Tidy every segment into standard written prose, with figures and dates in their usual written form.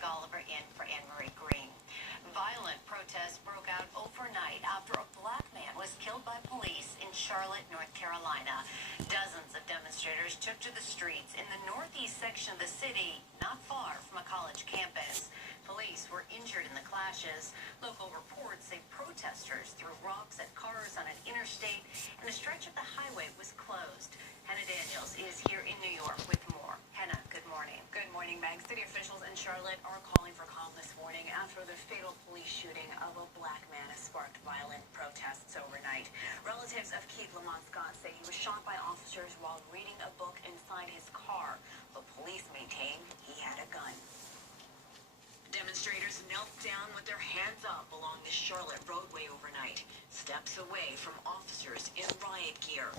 Meg Oliver in for Anne-Marie Green. Violent protests broke out overnight after a black man was killed by police in Charlotte, North Carolina. Dozens of demonstrators took to the streets in the northeast section of the city, not far from a college campus. Police were injured in the clashes. Local reports say protesters threw rocks at cars on an interstate, and a stretch of the highway was closed. Hannah Daniels is here in New York with more. Hannah, good morning. Good morning, Meg. City officials in Charlotte are calling for calm this morning after the fatal police shooting of a black man has sparked violent protests overnight. Relatives of Keith Lamont Scott say he was shot by officers while reading a book inside his car, but police maintain he had a gun. Demonstrators knelt down with their hands up along the Charlotte roadway overnight, steps away from officers in riot gear.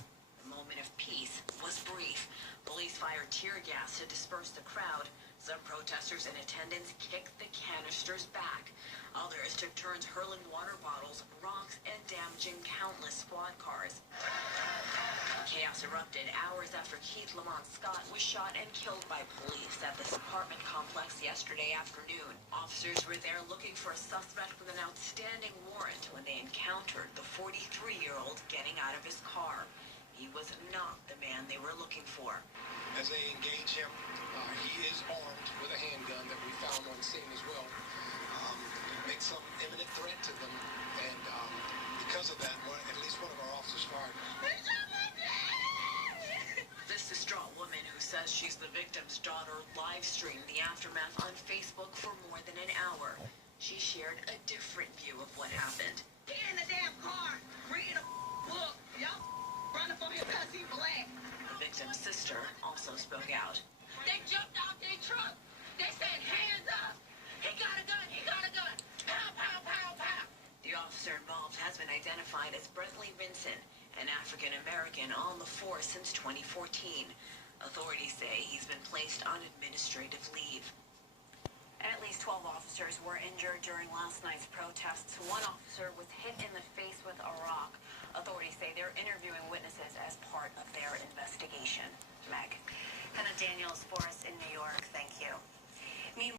The moment of peace was brief. Police fired tear gas to disperse the crowd. Some protesters in attendance kicked the canisters back. Others took turns hurling water bottles, rocks, and damaging countless squad cars. Chaos erupted hours after Keith Lamont Scott was shot and killed by police at this apartment complex yesterday afternoon. Officers were there looking for a suspect with an outstanding warrant when they encountered the 43-year-old getting out of his car. He was not the man they were looking for. As they engage him, he is armed with a handgun that we found on scene as well. Makes some imminent threat to them, and because of that, at least one of our officers fired. This distraught woman who says she's the victim's daughter live-streamed the aftermath on Facebook for more than an hour. She shared a different view of what happened. Get in the damn car, read a book, y'all running for him because he black. The victim's sister also spoke out. They jumped out their truck. They said, hands up. He got a gun, he got a gun. Pow, pow, pow, pow. The officer involved has been identified as Brentley Vinson, an African-American on the force since 2014. Authorities say he's been placed on administrative leave. And at least 12 officers were injured during last night's protests. One officer was hit in the face with a rock. Authorities say they're interviewing witnesses as part of their investigation. Meg. Hannah Daniels for us in New York. Thank you.